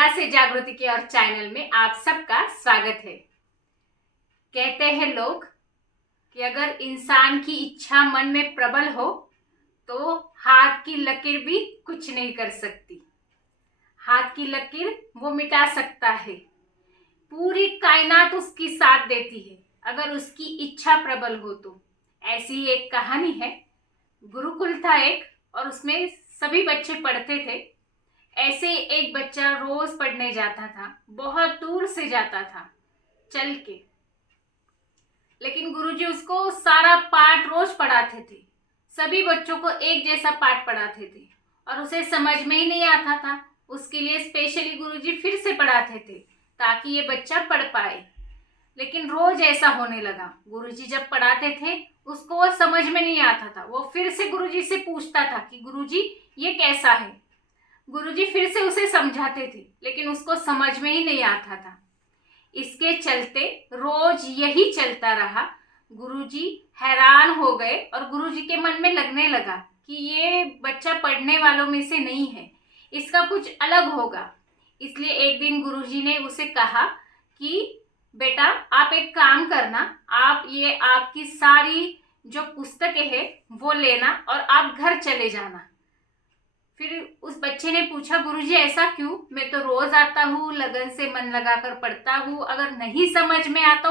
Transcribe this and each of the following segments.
निद्रा से जागृति की और चैनल में आप सबका स्वागत है। कहते हैं लोग कि अगर इंसान की इच्छा मन में प्रबल हो तो हाथ की लकीर भी कुछ नहीं कर सकती। हाथ की लकीर वो मिटा सकता है, पूरी कायनात उसकी साथ देती है अगर उसकी इच्छा प्रबल हो तो। ऐसी ही एक कहानी है। गुरुकुल था एक और उसमें सभी बच्चे पढ़ते थे। ऐसे एक बच्चा रोज पढ़ने जाता था, बहुत दूर से जाता था चल के, लेकिन गुरुजी उसको सारा पाठ रोज पढ़ाते थे। सभी बच्चों को एक जैसा पाठ पढ़ाते थे और उसे समझ में ही नहीं आता था। उसके लिए स्पेशली गुरुजी फिर से पढ़ाते थे ताकि ये बच्चा पढ़ पाए। लेकिन रोज ऐसा होने लगा, गुरुजी जब पढ़ाते थे उसको वो समझ में नहीं आता था। वो फिर से गुरुजी से पूछता था कि गुरुजी ये कैसा है। गुरुजी फिर से उसे समझाते थे लेकिन उसको समझ में ही नहीं आता था। इसके चलते रोज यही चलता रहा। गुरुजी हैरान हो गए और गुरुजी के मन में लगने लगा कि ये बच्चा पढ़ने वालों में से नहीं है, इसका कुछ अलग होगा। इसलिए एक दिन गुरुजी ने उसे कहा कि बेटा आप एक काम करना, आप ये आपकी सारी जो पुस्तकें हैं वो लेना और आप घर चले जाना। फिर उस बच्चे ने पूछा गुरुजी ऐसा क्यों? मैं तो रोज आता हूँ, लगन से मन लगाकर पढ़ता हूँ, अगर नहीं समझ में आता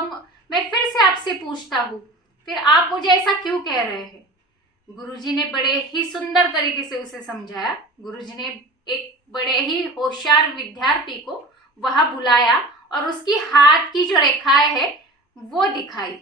मैं फिर से आपसे पूछता हूँ, फिर आप मुझे ऐसा क्यों कह रहे हैं? गुरुजी ने बड़े ही सुंदर तरीके से उसे समझाया। गुरुजी ने एक बड़े ही होशियार विद्यार्थी को वहां बुलाया और उसकी हाथ की जो रेखाएं है वो दिखाई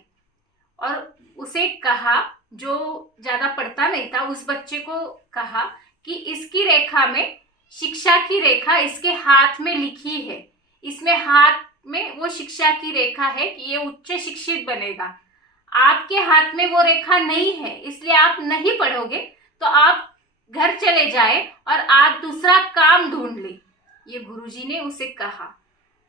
और उसे कहा, जो ज्यादा पढ़ता नहीं था उस बच्चे को कहा कि इसकी रेखा में शिक्षा की रेखा इसके हाथ में लिखी है, इसमें हाथ में वो शिक्षा की रेखा है कि ये उच्च शिक्षित बनेगा। आपके हाथ में वो रेखा नहीं है, इसलिए आप नहीं पढ़ोगे, तो आप घर चले जाए और आप दूसरा काम ढूंढ ले। ये गुरुजी ने उसे कहा।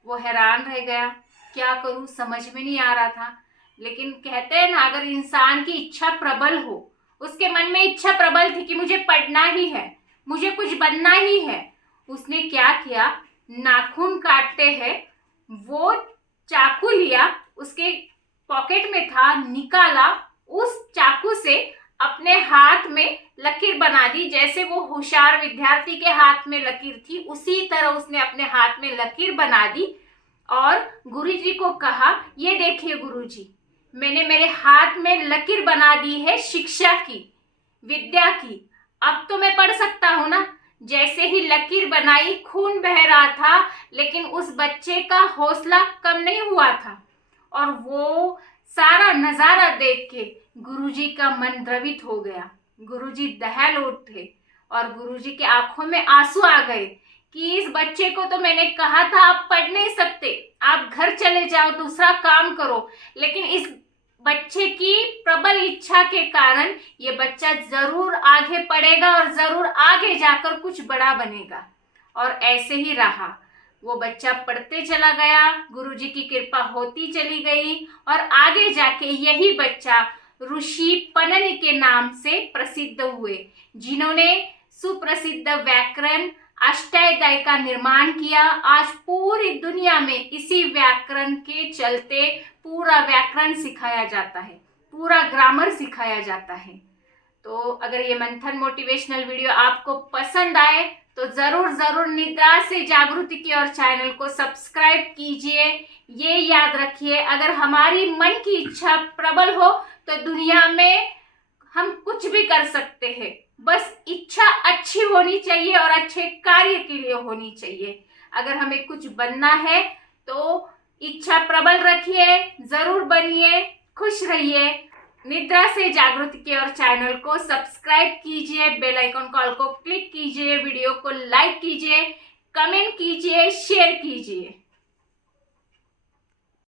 वो हैरान रह गया, क्या करूं, समझ में नहीं आ रहा था। लेकिन कहते हैं ना, अगर इंसान की इच्छा प्रबल हो, उसके मन में इच्छा प्रबल थी कि मुझे पढ़ना ही है, मुझे कुछ बनना ही है। उसने क्या किया, नाखून काटते हैं वो चाकू लिया, उसके पॉकेट में था, निकाला, उस चाकू से अपने हाथ में लकीर बना दी। जैसे वो होशियार विद्यार्थी के हाथ में लकीर थी उसी तरह उसने अपने हाथ में लकीर बना दी और गुरुजी को कहा, ये देखिए गुरुजी, मैंने मेरे हाथ में लकीर बना दी है शिक्षा की, विद्या की, अब तो मैं पढ़ सकता हूं ना। जैसे ही लकीर बनाई खून बह रहा था, लेकिन उस बच्चे का हौसला कम नहीं हुआ था और वो सारा नजारा देख के गुरुजी का मन द्रवित हो गया। गुरुजी दहल उठे और गुरुजी के आंखों में आंसू आ गए कि इस बच्चे को तो मैंने कहा था आप पढ़ नहीं सकते, आप घर चले जाओ, दूसरा काम करो, लेकिन इस बच्चे की प्रबल इच्छा के कारण ये बच्चा जरूर आगे पढ़ेगा और जरूर आगे जाकर कुछ बड़ा बनेगा। और ऐसे ही रहा, वो बच्चा पढ़ते चला गया, गुरुजी की कृपा होती चली गई और आगे जाके यही बच्चा ऋषि पननि के नाम से प्रसिद्ध हुए, जिन्होंने सुप्रसिद्ध व्याकरण अष्टाध्यायी का निर्माण किया। आज पूरी दुनिया में इसी व्याकरण के चलते पूरा व्याकरण सिखाया जाता है, पूरा ग्रामर सिखाया जाता है। तो अगर ये मंथन मोटिवेशनल वीडियो आपको पसंद आए तो जरूर निद्रा से जागृति की और चैनल को सब्सक्राइब कीजिए। ये याद रखिए, अगर हमारी मन की इच्छा प्रबल हो तो दुनिया में हम कुछ भी कर सकते हैं। बस इच्छा अच्छी होनी चाहिए और अच्छे कार्य के लिए होनी चाहिए। अगर हमें कुछ बनना है तो इच्छा प्रबल रखिए, जरूर बनिए, खुश रहिए। निद्रा से जागृति की और चैनल को सब्सक्राइब कीजिए, बेल आइकन कॉल को क्लिक कीजिए, वीडियो को लाइक कीजिए, कमेंट कीजिए, शेयर कीजिए।